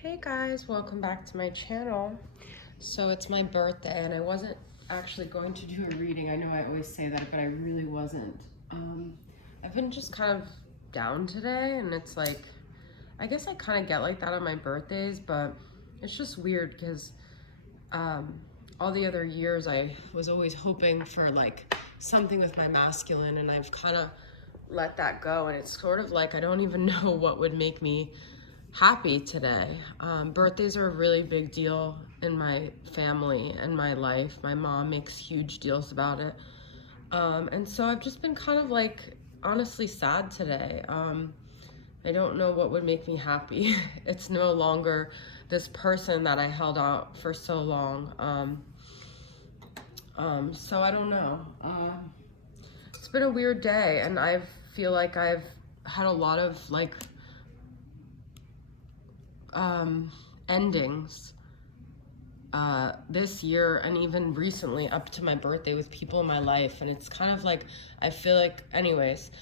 Hey guys, welcome back to my channel. So it's my birthday and I wasn't actually going to do a reading. I know I always say that, but I really wasn't. I've been just kind of down today, and it's like, I guess I kind of get like that on my birthdays, but it's just weird because all the other years I was always hoping for like something with my masculine, and I've kind of let that go, and it's sort of like I don't even know what would make me happy today. Birthdays are a really big deal in my family and my life. My mom makes huge deals about it. And so I've just been kind of like honestly sad today. I don't know what would make me happy. It's no longer this person that I held out for so long. So I don't know. It's been a weird day, and I feel like I've had a lot of like endings this year and even recently up to my birthday with people in my life, and it's kind of like I feel like, anyways,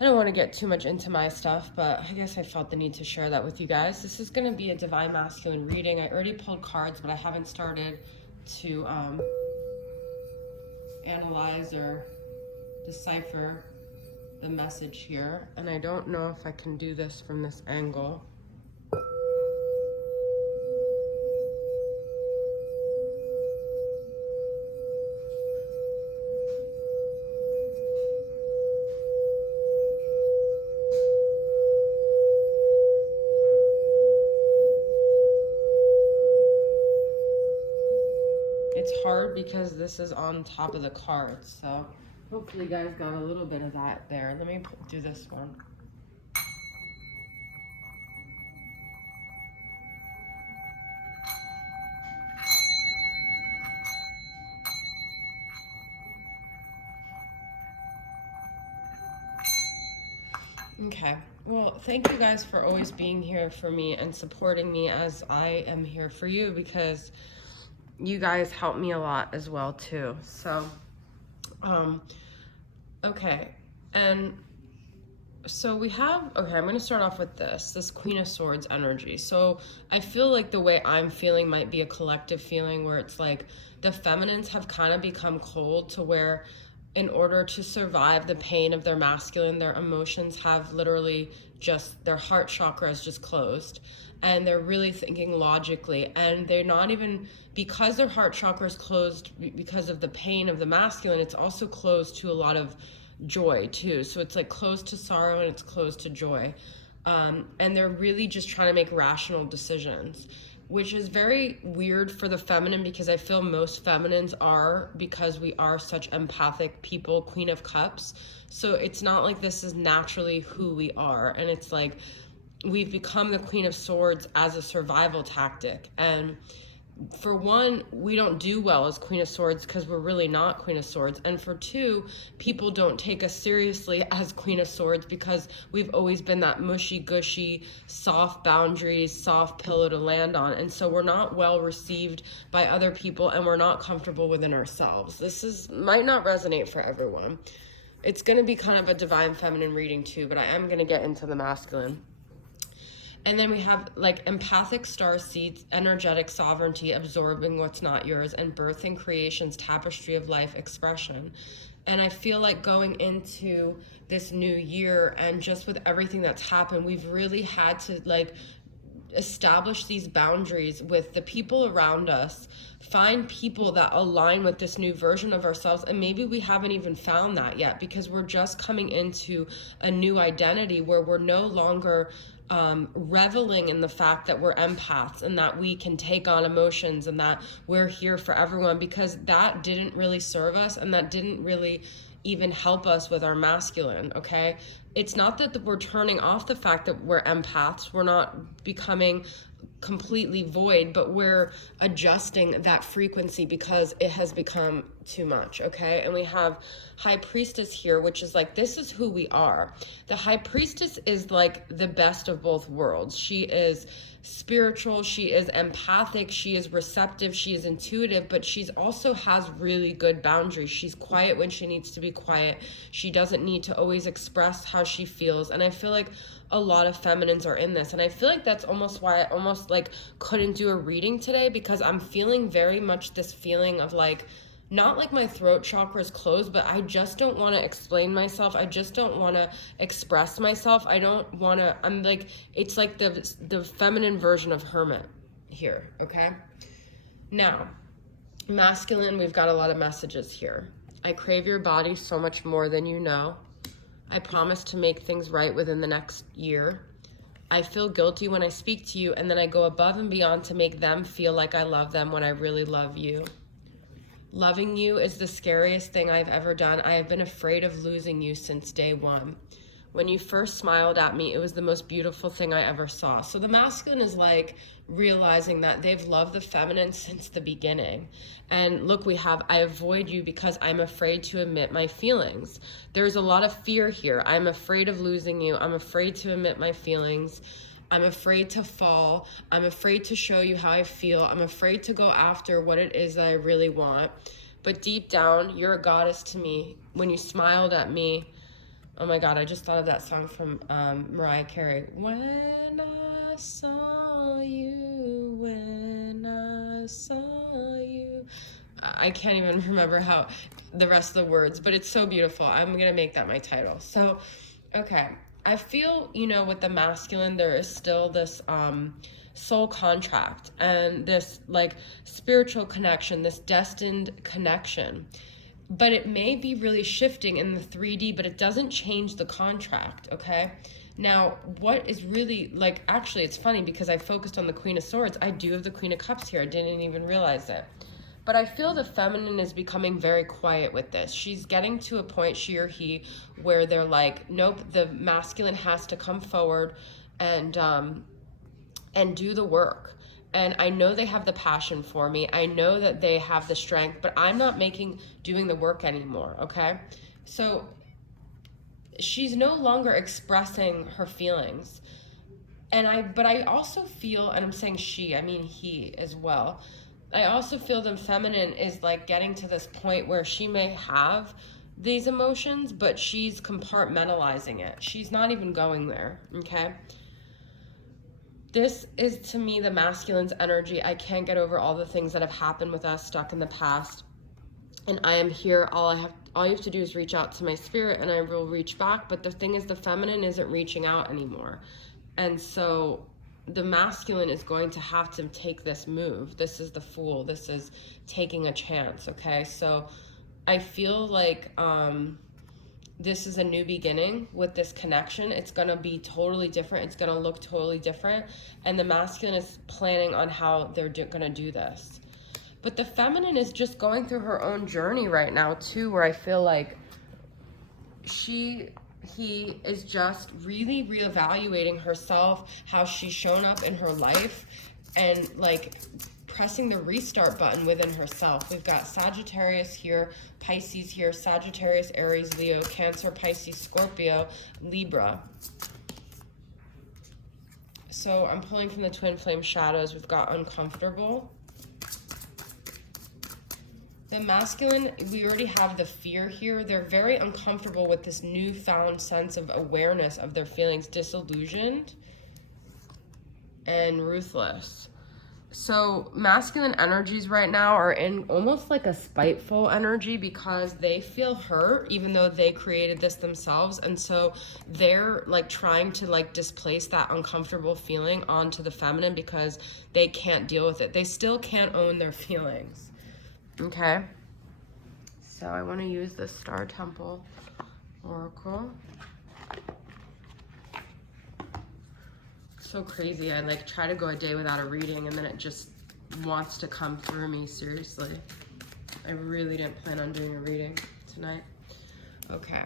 I don't want to get too much into my stuff, but I guess I felt the need to share that with you guys. This is going to be a divine masculine reading. I already pulled cards, but I haven't started to analyze or decipher the message here, and I don't know if I can do this from this angle. It's hard because this is on top of the cards, so hopefully you guys got a little bit of that there. Let me do this one. Okay, well, thank you guys for always being here for me and supporting me as I am here for you, because you guys help me a lot as well too. So okay, and so we have, okay, I'm going to start off with this Queen of Swords energy. So I feel like the way I'm feeling might be a collective feeling where it's like the feminines have kind of become cold, to where in order to survive the pain of their masculine, their emotions have literally just, their heart chakra is just closed, and they're really thinking logically, and they're not even, because their heart chakra is closed because of the pain of the masculine, it's also closed to a lot of joy too. So it's like close to sorrow and it's close to joy. And they're really just trying to make rational decisions, which is very weird for the feminine, because I feel most feminines are, because we are such empathic people, Queen of Cups. So it's not like this is naturally who we are. And it's like we've become the Queen of Swords as a survival tactic. And for one, we don't do well as Queen of Swords because we're really not Queen of Swords. And for two, people don't take us seriously as Queen of Swords because we've always been that mushy gushy, soft boundaries, soft pillow to land on. And so we're not well received by other people, and we're not comfortable within ourselves. Might not resonate for everyone. It's going to be kind of a divine feminine reading too, but I am going to get into the masculine. And then we have like empathic star seeds, energetic sovereignty, absorbing what's not yours, and birthing creation's tapestry of life expression. And I feel like going into this new year, and just with everything that's happened, we've really had to like establish these boundaries with the people around us, find people that align with this new version of ourselves. And maybe we haven't even found that yet, because we're just coming into a new identity where we're no longer reveling in the fact that we're empaths and that we can take on emotions and that we're here for everyone, because that didn't really serve us, and that didn't really even help us with our masculine. Okay, it's not that we're turning off the fact that we're empaths, we're not becoming completely void, but we're adjusting that frequency because it has become too much, okay? And we have High Priestess here, which is like, this is who we are. The High Priestess is like the best of both worlds. She is spiritual, she is empathic, she is receptive, she is intuitive, but she's also has really good boundaries. She's quiet when she needs to be quiet. She doesn't need to always express how she feels. And I feel like a lot of feminines are in this, and I feel like that's almost why I almost like couldn't do a reading today, because I'm feeling very much this feeling of like, not like my throat chakra is closed, but I just don't want to explain myself. I just don't want to express myself. I don't want to, I'm like, it's like the feminine version of hermit here, okay? Now, masculine, we've got a lot of messages here. I crave your body so much more than you know. I promise to make things right within the next year. I feel guilty when I speak to you, and then I go above and beyond to make them feel like I love them when I really love you. Loving you is the scariest thing I've ever done. I have been afraid of losing you since day one. When you first smiled at me, it was the most beautiful thing I ever saw. So the masculine is like realizing that they've loved the feminine since the beginning. And look, we have, I avoid you because I'm afraid to admit my feelings. There's a lot of fear here. I'm afraid of losing you. I'm afraid to admit my feelings. I'm afraid to fall. I'm afraid to show you how I feel. I'm afraid to go after what it is that I really want. But deep down, you're a goddess to me. When you smiled at me, oh my God, I just thought of that song from Mariah Carey. When I saw you, when I saw you. I can't even remember how the rest of the words, but it's so beautiful. I'm gonna make that my title. So, okay. I feel, you know, with the masculine, there is still this soul contract and this like spiritual connection, this destined connection. But it may be really shifting in the 3D, but it doesn't change the contract, okay? Now, what is really, like, actually, it's funny because I focused on the Queen of Swords. I do have the Queen of Cups here. I didn't even realize it. But I feel the feminine is becoming very quiet with this. She's getting to a point, she or he, where they're like, nope, the masculine has to come forward and do the work. And I know they have the passion for me. I know that they have the strength, but I'm not doing the work anymore, okay? So she's no longer expressing her feelings. But I also feel, and I'm saying she, I mean he as well, I also feel the feminine is like getting to this point where she may have these emotions, but she's compartmentalizing it. She's not even going there, okay? This is, to me, the masculine's energy. I can't get over all the things that have happened with us stuck in the past. And I am here. All you have to do is reach out to my spirit and I will reach back. But the thing is, the feminine isn't reaching out anymore. And so the masculine is going to have to take this move. This is the Fool. This is taking a chance, okay? So I feel like this is a new beginning with this connection. It's going to be totally different. It's going to look totally different. And the masculine is planning on how they're going to do this. But the feminine is just going through her own journey right now, too, where I feel like he is just really reevaluating herself, how she's shown up in her life, and like pressing the restart button within herself. We've got Sagittarius here, Pisces here, Sagittarius, Aries, Leo, Cancer, Pisces, Scorpio, Libra. So I'm pulling from the Twin Flame Shadows. We've got Uncomfortable. The masculine, we already have the fear here. They're very uncomfortable with this newfound sense of awareness of their feelings, disillusioned and ruthless. So masculine energies right now are in almost like a spiteful energy because they feel hurt even though they created this themselves. And so they're like trying to like displace that uncomfortable feeling onto the feminine because they can't deal with it. They still can't own their feelings. Okay, so I want to use the Star Temple Oracle. So crazy. I like try to go a day without a reading and then it just wants to come through me, seriously. I really didn't plan on doing a reading tonight. Okay.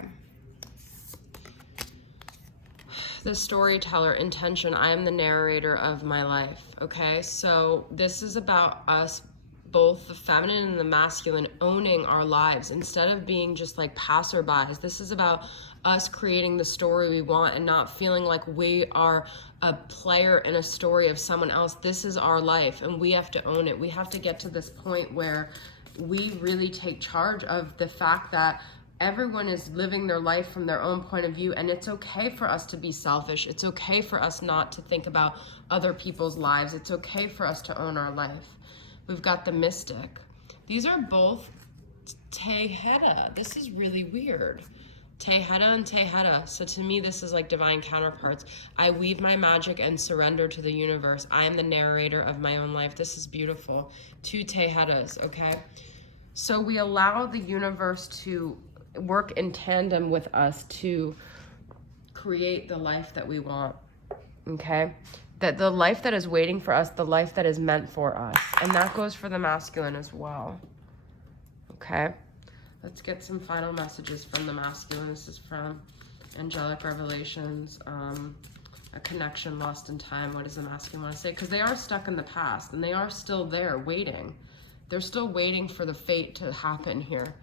The storyteller, intention. I am the narrator of my life. Okay, so this is about us both the feminine and the masculine owning our lives instead of being just like passerbys. This is about us creating the story we want and not feeling like we are a player in a story of someone else. This is our life and we have to own it. We have to get to this point where we really take charge of the fact that everyone is living their life from their own point of view, and it's okay for us to be selfish. It's okay for us not to think about other people's lives. It's okay for us to own our life. We've got the Mystic. These are both Teheta. This is really weird. Teheta and Teheta. So to me, this is like divine counterparts. I weave my magic and surrender to the universe. I am the narrator of my own life. This is beautiful. 2 Tehetas, okay? So we allow the universe to work in tandem with us to create the life that we want, okay? That the life that is waiting for us, the life that is meant for us. And that goes for the masculine as well, okay? Let's get some final messages from the masculine. This is from Angelic Revelations, a connection lost in time. What does the masculine want to say? Because they are stuck in the past, and they are still there waiting. They're still waiting for the fate to happen here.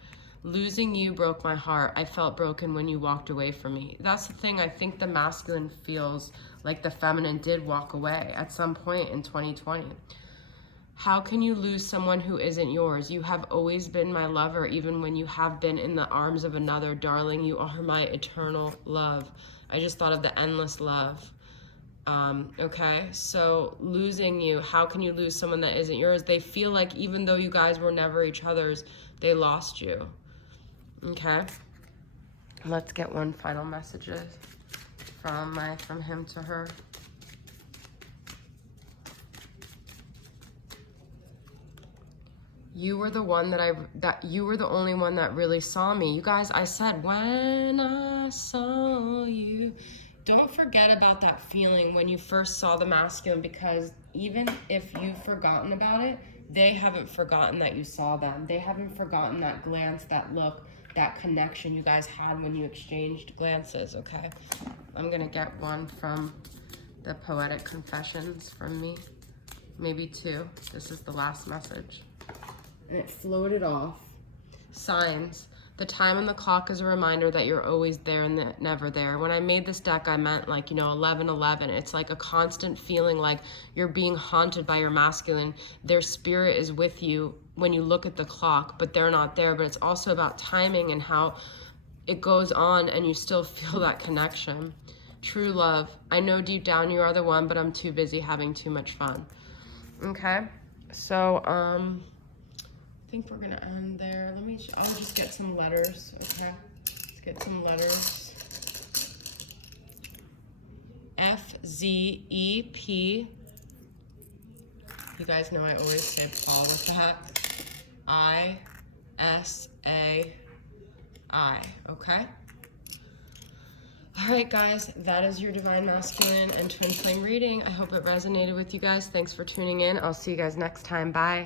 Losing you broke my heart. I felt broken when you walked away from me. That's the thing. I think the masculine feels like the feminine did walk away at some point in 2020. How can you lose someone who isn't yours? You have always been my lover, even when you have been in the arms of another. Darling, you are my eternal love. I just thought of the endless love. Okay, so losing you, how can you lose someone that isn't yours? They feel like even though you guys were never each other's, they lost you. Okay, let's get one final message from him to her. You were the one you were the only one that really saw me. You guys, I said, when I saw you. Don't forget about that feeling when you first saw the masculine, because even if you've forgotten about it, they haven't forgotten that you saw them. They haven't forgotten that glance, that look, that connection you guys had when you exchanged glances, okay? I'm gonna get one from the Poetic Confessions from me, maybe 2. This is the last message. And it floated off. Signs. The time on the clock is a reminder that you're always there and never there. When I made this deck, I meant 11:11. It's like a constant feeling like you're being haunted by your masculine. Their spirit is with you when you look at the clock, but they're not there. But it's also about timing and how it goes on and you still feel that connection. True love. I know deep down you are the one, but I'm too busy having too much fun. Okay? So, I think we're gonna end there. I'll just get some letters, okay? Let's get some letters. FZEP. You guys know I always say Paul with that. ISAI, okay? All right, guys, that is your Divine Masculine and Twin Flame reading. I hope it resonated with you guys. Thanks for tuning in. I'll see you guys next time. Bye.